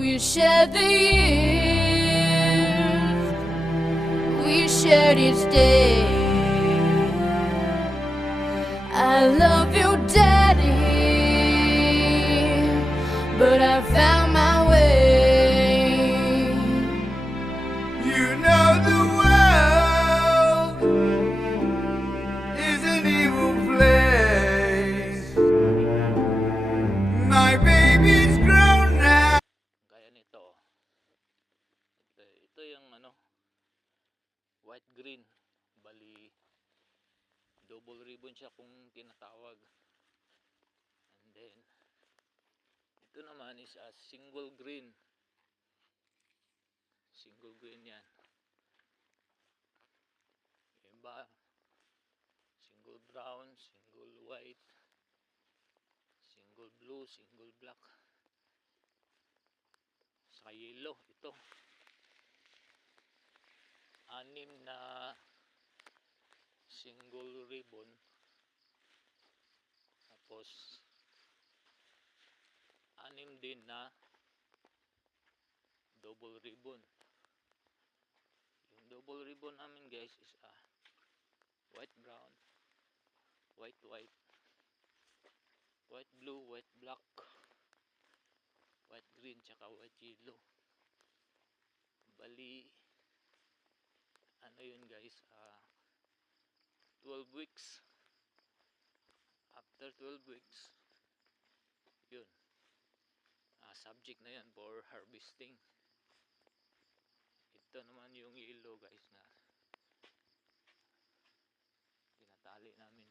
We shared the years, we shared each day. I love you, Daddy, but I found my way. You know the world is an evil place. My baby's grown now. Kaya nito, ito yung white green, bali double ribbon siya kung tinatawag. And then ito naman is a single green yan. Iba single brown, single white, single blue, single black, saka yellow. Ito anim na single ribbon, tapos anim din na double ribbon. Yung double ribbon namin guys is white brown, white white, white blue, white black, white green, tsaka white yellow. Bali yun guys, 12 weeks. After 12 weeks, yun, subject na yun for harvesting. Ito naman yung yellow guys na tinatali namin.